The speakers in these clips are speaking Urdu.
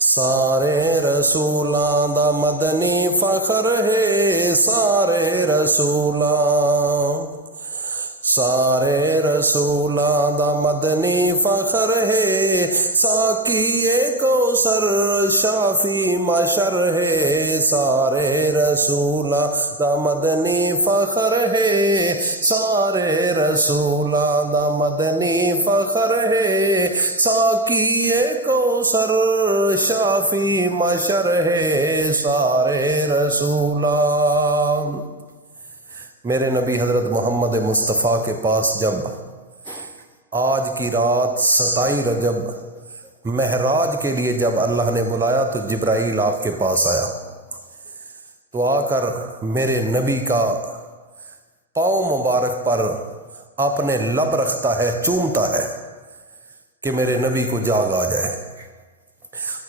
سارے رسولاں دا مدنی فخر ہے، سارے رسولاں، سارے رسولاں دا مدنی فخر ہے، ساقی کوثر شافی محشر ہے، سارے رسولاں دا مدنی فخر ہے، سارے رسولاں دا مدنی فخر ہے، ساقی کوثر شافی محشر ہے، سارے رسولاں۔ میرے نبی حضرت محمد مصطفیٰ کے پاس جب آج کی رات 27 رجب معراج کے لیے جب اللہ نے بلایا تو جبرائیل آپ کے پاس آیا، تو آ کر میرے نبی کا پاؤں مبارک پر اپنے لب رکھتا ہے، چومتا ہے کہ میرے نبی کو جاگ آ جائے۔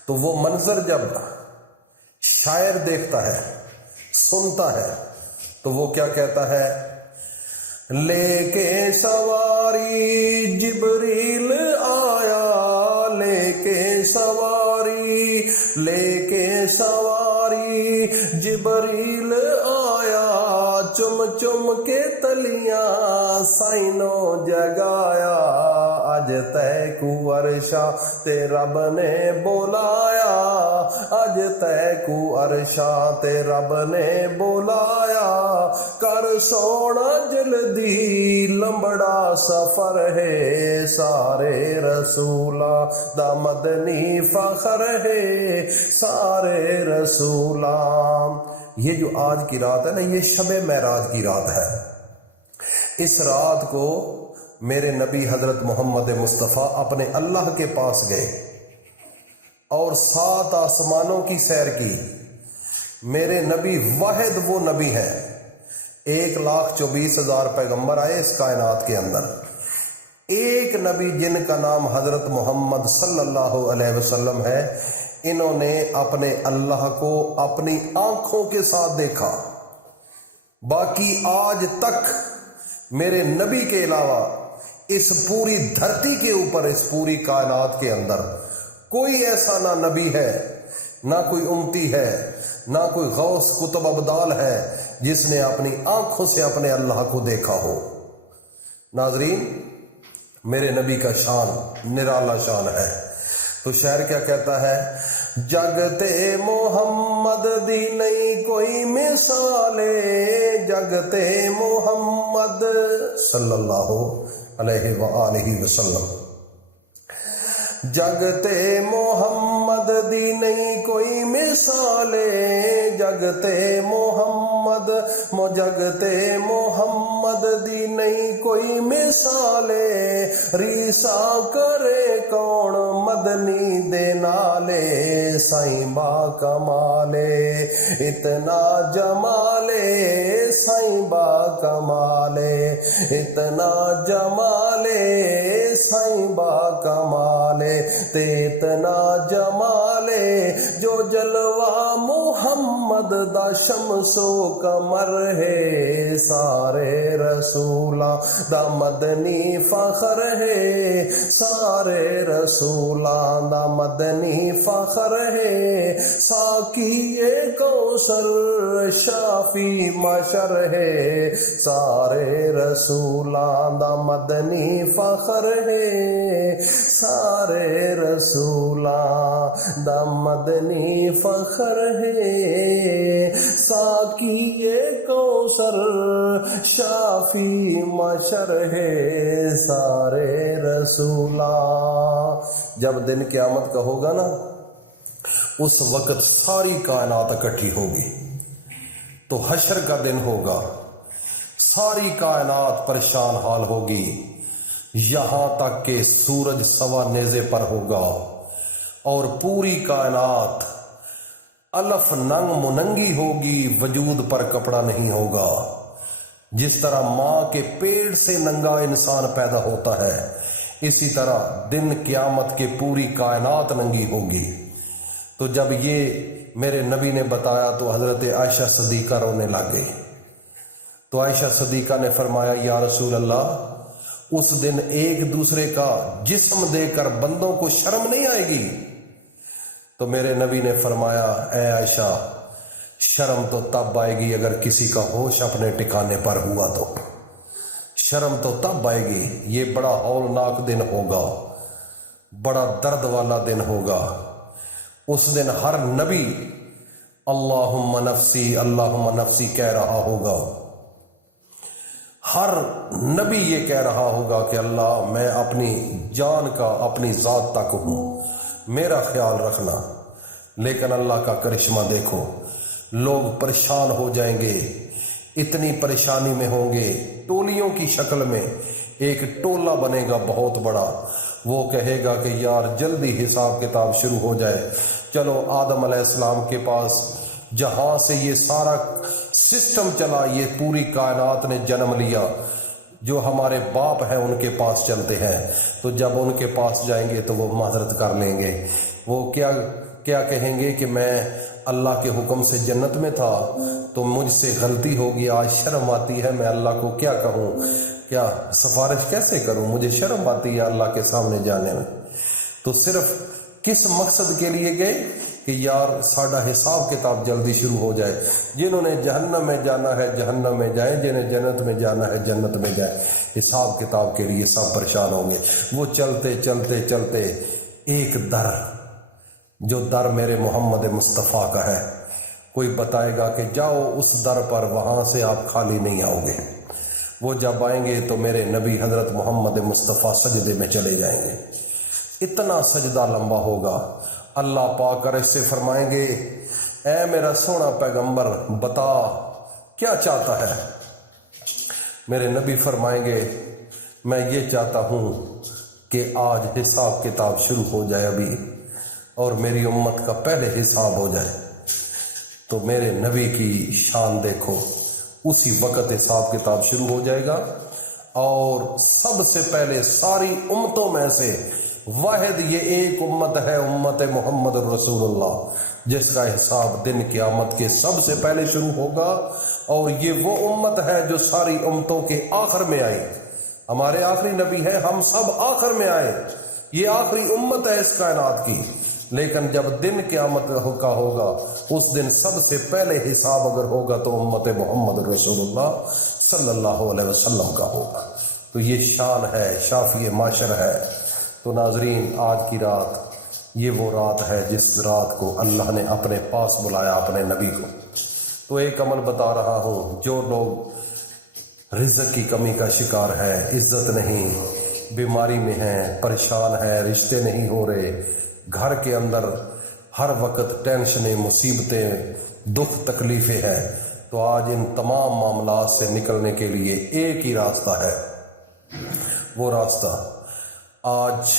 تو وہ منظر جب شاعر دیکھتا ہے، سنتا ہے، تو وہ کیا کہتا ہے؟ لے کے سواری جبریل آیا، لے کے سواری، لے کے سواری جبریل آیا، چم چم کے تلیاں سائنوں جگایا، اج تے کو عرشا تے رب نے بولایا، اج تے کو عرشا تے رب نے بولایا، کر سونا جلدی لمبڑا سفر ہے، سارے رسولاں دا مدنی فخر ہے، سارے رسولاں۔ یہ جو آج کی رات ہے نا، یہ شب معراج کی رات ہے۔ اس رات کو میرے نبی حضرت محمد مصطفیٰ اپنے اللہ کے پاس گئے اور 7 آسمانوں کی سیر کی۔ میرے نبی واحد وہ نبی ہیں، 1,24,000 پیغمبر آئے اس کائنات کے اندر، ایک نبی جن کا نام حضرت محمد صلی اللہ علیہ وسلم ہے، انہوں نے اپنے اللہ کو اپنی آنکھوں کے ساتھ دیکھا۔ باقی آج تک میرے نبی کے علاوہ اس پوری دھرتی کے اوپر، اس پوری کائنات کے اندر کوئی ایسا نہ نبی ہے، نہ کوئی امتی ہے، نہ کوئی غوث قطب ابدال ہے جس نے اپنی آنکھوں سے اپنے اللہ کو دیکھا ہو۔ ناظرین، میرے نبی کا شان نرالا شان ہے۔ تو شاعر کیا کہتا ہے؟ جگتے محمد دی نہیں کوئی مثالے، جگتے محمد صلی اللہ علیہ وآلہ وسلم، جگتے محمد دی نہیں کوئی مثالے، جگتے محمد جگتے محمد دی نہیں کوئی مثالے، ریسا کرے کون مدنی دے نالے، سائیں با کمالے اتنا جمالے، سائیں با کمالے اتنا جمالے، سائیں با کمالے تے اتنا جمالے، جو جلوہ محمد دا شمس و قمر ہے، سارے رسولاں دا مدنی فخر ہے، سارے رسولاں دا مدنی فخر ہے، ساقی کوثر شافی محشر ہے، سارے رسولاں دا مدنی فخر ہے، سارے رسولاں دا مدنی فخر ہے، ساقی کوثر شافی محشر ہے، سارے رسولاں۔ جب دن قیامت کا ہوگا نا، اس وقت ساری کائنات اکٹھی ہوگی، تو حشر کا دن ہوگا، ساری کائنات پریشان حال ہوگی، یہاں تک کہ سورج سوا نیزے پر ہوگا اور پوری کائنات الف ننگ مننگی ہوگی، وجود پر کپڑا نہیں ہوگا۔ جس طرح ماں کے پیٹ سے ننگا انسان پیدا ہوتا ہے، اسی طرح دن قیامت کے پوری کائنات ننگی ہوگی۔ تو جب یہ میرے نبی نے بتایا تو حضرت عائشہ صدیقہ رونے لگے۔ تو عائشہ صدیقہ نے فرمایا، یا رسول اللہ، اس دن ایک دوسرے کا جسم دے کر بندوں کو شرم نہیں آئے گی؟ تو میرے نبی نے فرمایا اے عائشہ شرم تو تب آئے گی اگر کسی کا ہوش اپنے ٹھکانے پر ہوا تو، شرم تو تب آئے گی، یہ بڑا ہولناک دن ہوگا، بڑا درد والا دن ہوگا۔ اس دن ہر نبی اللہم نفسی کہہ رہا ہوگا، ہر نبی یہ کہہ رہا ہوگا کہ اللہ میں اپنی جان کا اپنی ذات تک ہوں، میرا خیال رکھنا۔ لیکن اللہ کا کرشمہ دیکھو، لوگ پریشان ہو جائیں گے، اتنی پریشانی میں ہوں گے، ٹولیوں کی شکل میں ایک ٹولہ بنے گا بہت بڑا، وہ کہے گا کہ یار جلدی حساب کتاب شروع ہو جائے، چلو آدم علیہ السلام کے پاس جہاں سے یہ سارا سسٹم چلا، یہ پوری کائنات نے جنم لیا، جو ہمارے باپ ہیں ان کے پاس چلتے ہیں۔ تو جب ان کے پاس جائیں گے تو وہ معذرت کر لیں گے، وہ کیا کہیں گے کہ میں اللہ کے حکم سے جنت میں تھا تو مجھ سے غلطی ہوگی، آج شرم آتی ہے، میں اللہ کو کیا کہوں، کیا سفارش کیسے کروں، مجھے شرم آتی ہے اللہ کے سامنے جانے میں۔ تو صرف کس مقصد کے لیے گئے کہ یار ساڈا حساب کتاب جلدی شروع ہو جائے، جنہوں نے جہنم میں جانا ہے جہنم میں جائیں، جنہیں جنت میں جانا ہے جنت میں جائیں۔ حساب کتاب کے لیے سب پریشان ہوں گے۔ وہ چلتے چلتے چلتے ایک در، جو در میرے محمد مصطفیٰ کا ہے، کوئی بتائے گا کہ جاؤ اس در پر، وہاں سے آپ خالی نہیں آؤ گے۔ وہ جب آئیں گے تو میرے نبی حضرت محمد مصطفیٰ سجدے میں چلے جائیں گے، اتنا سجدہ لمبا ہوگا۔ اللہ پاک کر اس سے فرمائیں گے اے میرا سونا پیغمبر بتا کیا چاہتا ہے؟ میرے نبی فرمائیں گے میں یہ چاہتا ہوں کہ آج حساب کتاب شروع ہو جائے ابھی، اور میری امت کا پہلے حساب ہو جائے۔ تو میرے نبی کی شان دیکھو، اسی وقت حساب کتاب شروع ہو جائے گا، اور سب سے پہلے ساری امتوں میں سے واحد یہ ایک امت ہے، امت محمد رسول اللہ، جس کا حساب دن قیامت کے سب سے پہلے شروع ہوگا۔ اور یہ وہ امت ہے جو ساری امتوں کے آخر میں آئی، ہمارے آخری نبی ہیں، ہم سب آخر میں آئے، یہ آخری امت ہے اس کائنات کی۔ لیکن جب دن قیامت کا ہوگا، اس دن سب سے پہلے حساب اگر ہوگا تو امت محمد رسول اللہ صلی اللہ علیہ وسلم کا ہوگا۔ تو یہ شان ہے، شافی معاشر ہے۔ تو ناظرین، آج کی رات یہ وہ رات ہے جس رات کو اللہ نے اپنے پاس بلایا اپنے نبی کو۔ تو ایک عمل بتا رہا ہوں، جو لوگ رزق کی کمی کا شکار ہے، عزت نہیں، بیماری میں ہیں، پریشان ہیں، رشتے نہیں ہو رہے، گھر کے اندر ہر وقت ٹینشنیں، مصیبتیں، دکھ تکلیفیں ہیں، تو آج ان تمام معاملات سے نکلنے کے لیے ایک ہی راستہ ہے۔ وہ راستہ آج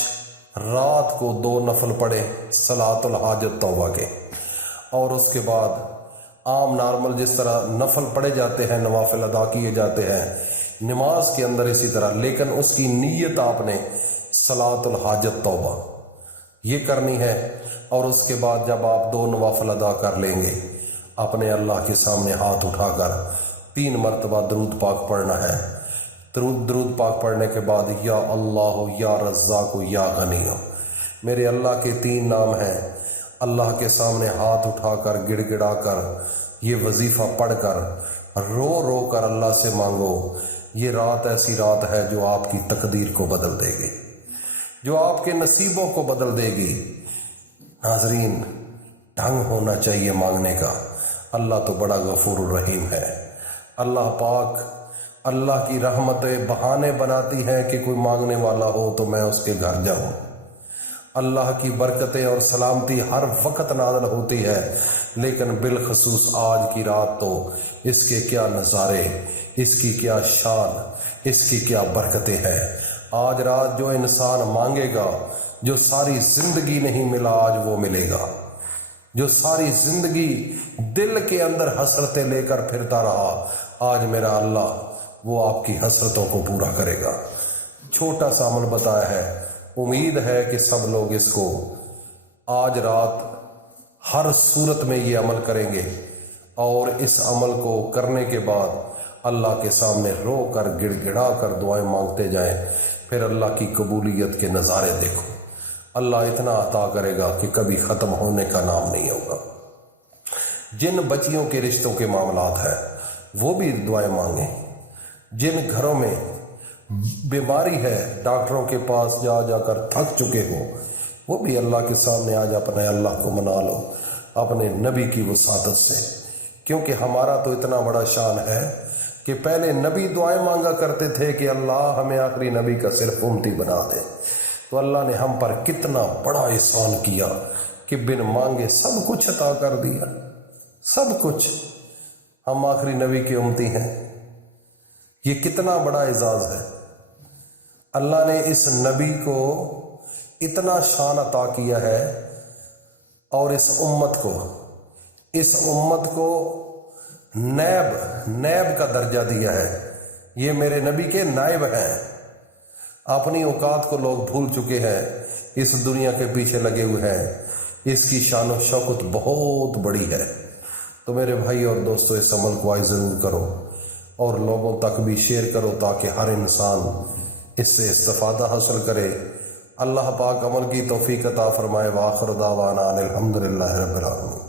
رات کو 2 نفل پڑھے صلاۃ الحاجت توبہ کے، اور اس کے بعد عام نارمل جس طرح نفل پڑھے جاتے ہیں، نوافل ادا کیے جاتے ہیں نماز کے اندر اسی طرح، لیکن اس کی نیت آپ نے صلاۃ الحاجت توبہ یہ کرنی ہے۔ اور اس کے بعد جب آپ 2 نوافل ادا کر لیں گے، اپنے اللہ کے سامنے ہاتھ اٹھا کر 3 مرتبہ درود پاک پڑھنا ہے۔ درود پاک پڑھنے کے بعد یا اللہ یا رزاق یا غنی، میرے اللہ کے 3 نام ہیں، اللہ کے سامنے ہاتھ اٹھا کر گڑ گڑا کر یہ وظیفہ پڑھ کر رو رو کر اللہ سے مانگو۔ یہ رات ایسی رات ہے جو آپ کی تقدیر کو بدل دے گی، جو آپ کے نصیبوں کو بدل دے گی۔ ناظرین، ڈھنگ ہونا چاہیے مانگنے کا۔ اللہ تو بڑا غفور الرحیم ہے۔ اللہ پاک اللہ کی رحمت بہانے بناتی ہے کہ کوئی مانگنے والا ہو تو میں اس کے گھر جاؤں۔ اللہ کی برکتیں اور سلامتی ہر وقت نازل ہوتی ہے، لیکن بالخصوص آج کی رات تو اس کے کیا نظارے، اس کی کیا شان، اس کی کیا برکتیں ہیں۔ آج رات جو انسان مانگے گا، جو ساری زندگی نہیں ملا آج وہ ملے گا، جو ساری زندگی دل کے اندر حسرتیں لے کر پھرتا رہا، آج میرا اللہ وہ آپ کی حسرتوں کو پورا کرے گا۔ چھوٹا سا عمل بتایا ہے، امید ہے کہ سب لوگ اس کو آج رات ہر صورت میں یہ عمل کریں گے، اور اس عمل کو کرنے کے بعد اللہ کے سامنے رو کر گڑ گڑا کر دعائیں مانگتے جائیں، پھر اللہ کی قبولیت کے نظارے دیکھو۔ اللہ اتنا عطا کرے گا کہ کبھی ختم ہونے کا نام نہیں ہوگا۔ جن بچیوں کے رشتوں کے معاملات ہیں وہ بھی دعائیں مانگیں۔ جن گھروں میں بیماری ہے، ڈاکٹروں کے پاس جا جا کر تھک چکے ہو، وہ بھی اللہ کے سامنے آج اپنے اللہ کو منا لو اپنے نبی کی وساطت سے، کیونکہ ہمارا تو اتنا بڑا شان ہے کہ پہلے نبی دعائیں مانگا کرتے تھے کہ اللہ ہمیں آخری نبی کا صرف امتی بنا دے۔ تو اللہ نے ہم پر کتنا بڑا احسان کیا کہ بن مانگے سب کچھ عطا کر دیا، سب کچھ۔ ہم آخری نبی کے امتی ہیں، یہ کتنا بڑا اعزاز ہے۔ اللہ نے اس نبی کو اتنا شان عطا کیا ہے اور اس امت کو نیب کا درجہ دیا ہے۔ یہ میرے نبی کے نائب ہیں۔ اپنی اوقات کو لوگ بھول چکے ہیں، اس دنیا کے پیچھے لگے ہوئے ہیں۔ اس کی شان و شوکت بہت بڑی ہے۔ تو میرے بھائی اور دوستو، اس عمل کو آج ضرور کرو اور لوگوں تک بھی شیئر کرو تاکہ ہر انسان اس سے استفادہ حاصل کرے۔ اللہ پاک عمل کی توفیق عطا فرمائے۔ وآخر دعوانا ان الحمدللہ رب العالمین۔